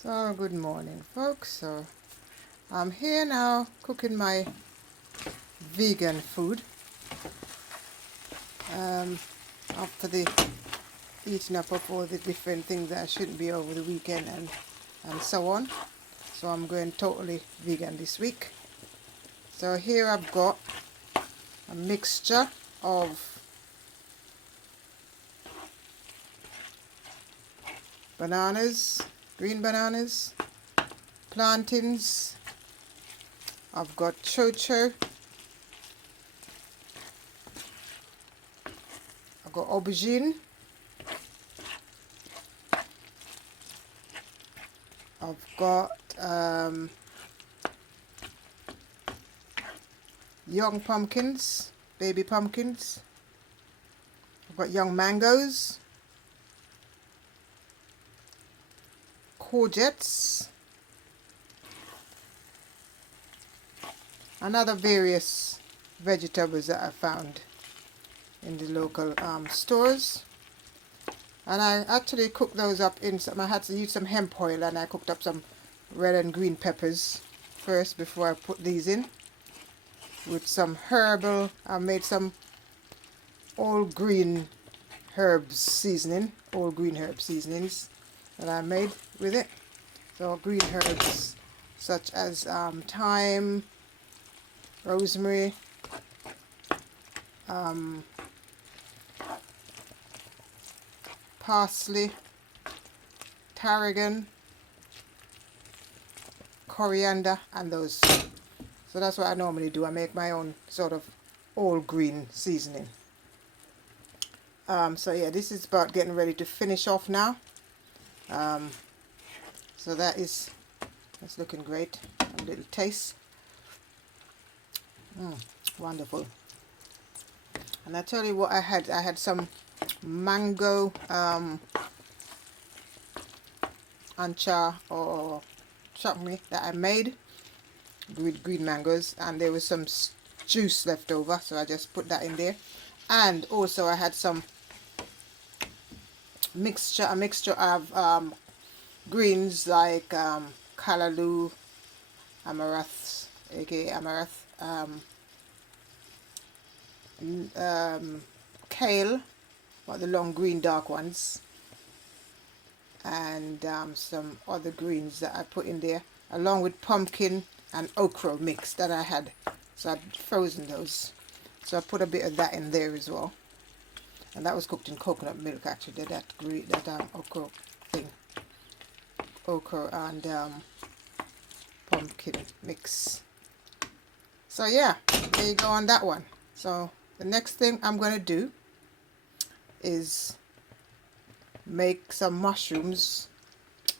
So good morning folks. So I'm here now cooking my vegan food after the eating up of all the different things that I shouldn't be over the weekend and so on. So I'm going totally vegan this week. So here I've got a mixture of bananas, green bananas, plantains, I've got chocho, I've got aubergine, I've got young pumpkins, baby pumpkins, I've got young mangoes, courgettes, and other various vegetables that I found in the local stores. And I actually cooked those up in some, I had to use some hemp oil, and I cooked up some red and green peppers first before I put these in with some herbal. I made some all green herbs seasoning, all green herb seasonings that I made with it. So green herbs such as thyme, rosemary, parsley, tarragon, coriander, and those. So that's what I normally do. I make my own sort of all green seasoning. So yeah, this is about getting ready to finish off now. So that's looking great. A little taste. Wonderful. And I tell you what I had some mango ancha or chutney that I made with green mangoes, and there was some juice left over, so I just put that in there. And also I had some a mixture of greens like callaloo, amaranth, aka amaranth, kale, the long green dark ones, and some other greens that I put in there, along with pumpkin and okra mix that I had. So I'd frozen those. So I put a bit of that in there as well. And that was cooked in coconut milk actually, that okra thing. Okra and pumpkin mix. So yeah, there you go on that one. So the next thing I'm going to do is make some mushrooms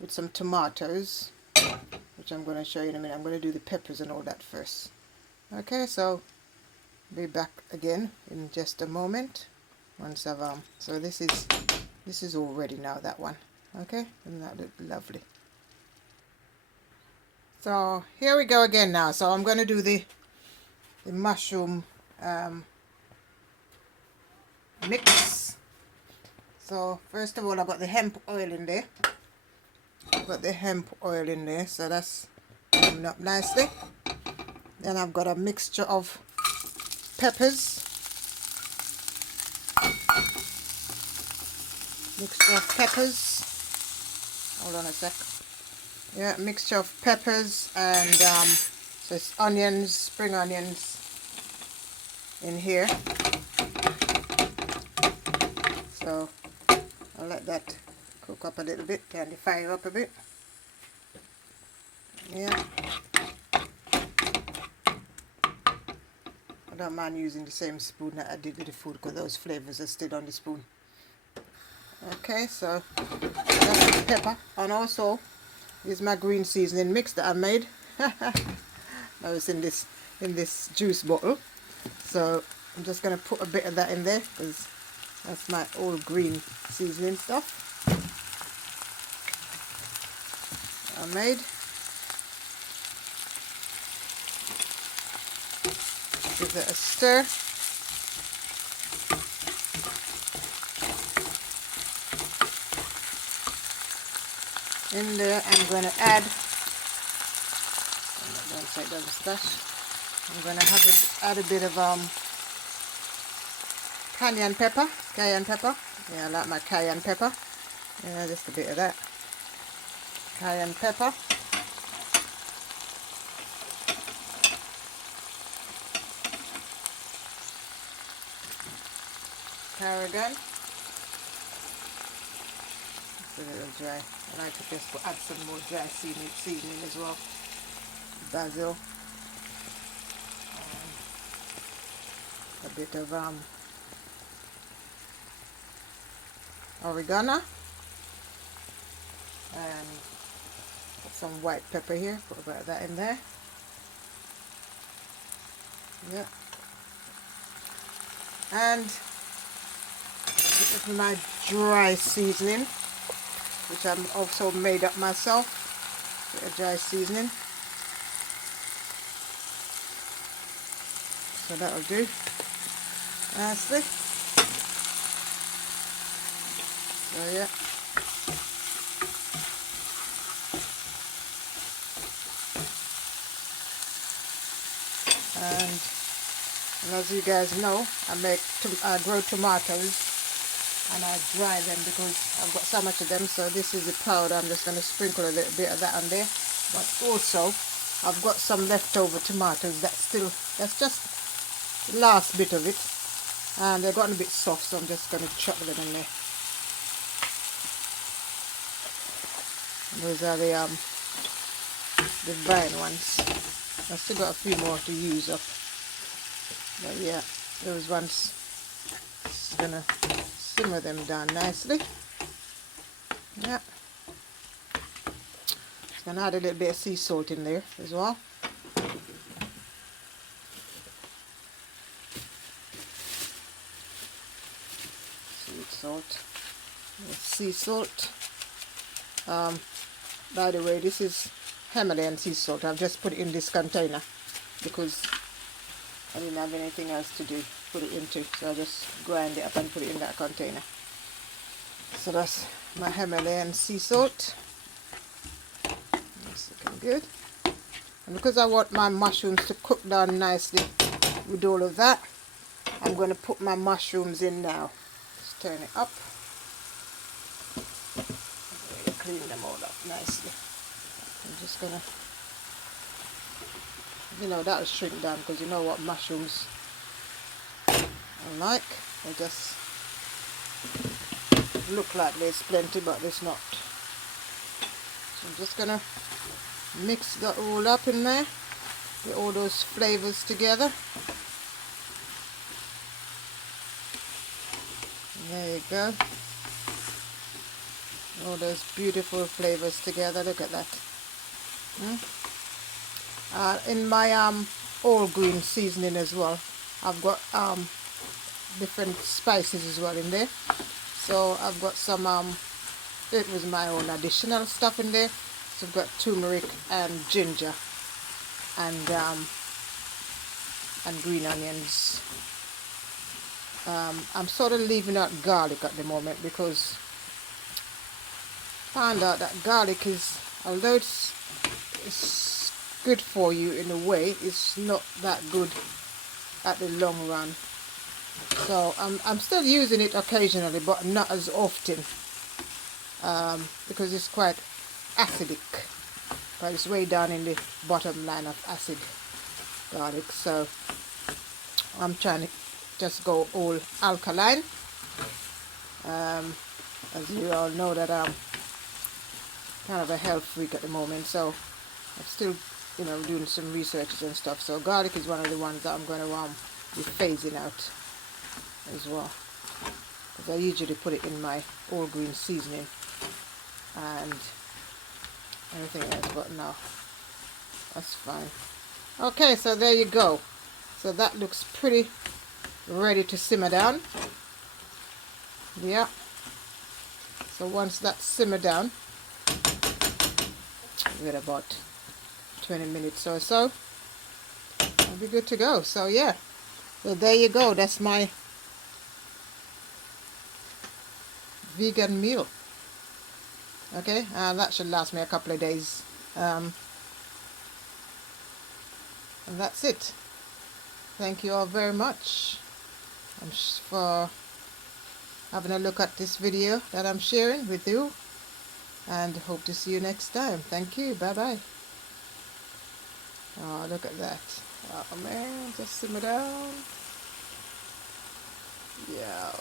with some tomatoes, which I'm going to show you in a minute. I'm going to do the peppers and all that first. Okay, so be back again in just a moment once I've so this is all ready now, that one. Okay, and that look lovely. So here we go again now. So I'm going to do the mushroom mix. So first of all, I've got the hemp oil in there. So that's coming up nicely. Then I've got a mixture of peppers. Hold on a sec. Yeah, mixture of peppers and so it's onions, spring onions in here. So I'll let that cook up a little bit, turn the fire up a bit. Yeah. I don't mind using the same spoon that I did with the food because those flavors are still on the spoon. Okay, so that's the pepper, and also is my green seasoning mix that I made. Now it's in this juice bottle. So I'm just gonna put a bit of that in there because that's my all green seasoning stuff I made. Give it a stir. In there, I'm going to add, don't say double stash. I'm going to add a bit of cayenne pepper. Yeah, I like my cayenne pepper. Yeah, just a bit of that. Cayenne pepper. Tarragon. It's a little dry. I like to just add some more dry seasoning as well. Basil. A bit of oregano. And put some white pepper here. Put about that in there. Yeah. And this is my dry seasoning, which I'm also made up myself. A dry seasoning. So that'll do. Nicely. So yeah. And as you guys know, I grow tomatoes and I dry them because I've got so much of them. So this is the powder. I'm just going to sprinkle a little bit of that on there. But also, I've got some leftover tomatoes that's just the last bit of it, and they've gotten a bit soft, so I'm just going to chuck them in there. Those are the vine ones. I've still got a few more to use up. But yeah, those ones, just gonna simmer them down nicely. Yeah. Just gonna add a little bit of sea salt in there as well. Sweet salt. Sea salt. By the way, this is Himalayan sea salt. I've just put it in this container because I didn't have anything else to put it into, so I just grind it up and put it in that container. So that's my Himalayan sea salt. That's looking good. And because I want my mushrooms to cook down nicely with all of that, I'm going to put my mushrooms in now. Just turn it up. Clean them all up nicely. I'm just going to, that'll shrink down because you know what mushrooms are like. They just look like there's plenty, but there's not. So I'm just going to mix that all up in there. Get all those flavors together. There you go. All those beautiful flavors together. Look at that. In my all green seasoning as well, I've got different spices as well in there. So I've got some it was my own additional stuff in there. So I've got turmeric and ginger and green onions. I'm sort of leaving out garlic at the moment because I found out that garlic is, although it's good for you in a way, it's not that good at the long run. So I'm still using it occasionally, but not as often, because it's quite acidic. But it's way down in the bottom line of acid garlic. So I'm trying to just go all alkaline. As you all know that I'm kind of a health freak at the moment, so I'm still doing some researches and stuff. So garlic is one of the ones that I'm going to be phasing out as well, because I usually put it in my all green seasoning and anything else, but no, that's fine. Okay, so there you go. So that looks pretty ready to simmer down. Yeah. So once that's simmered down, give it about 20 minutes or so, I'll be good to go. So yeah, so there you go. That's my vegan meal. Okay, that should last me a couple of days. And that's it. Thank you all very much for having a look at this video that I'm sharing with you, and hope to see you next time. Thank you. Bye bye. Oh, look at that. Oh man, just simmer down. Yeah.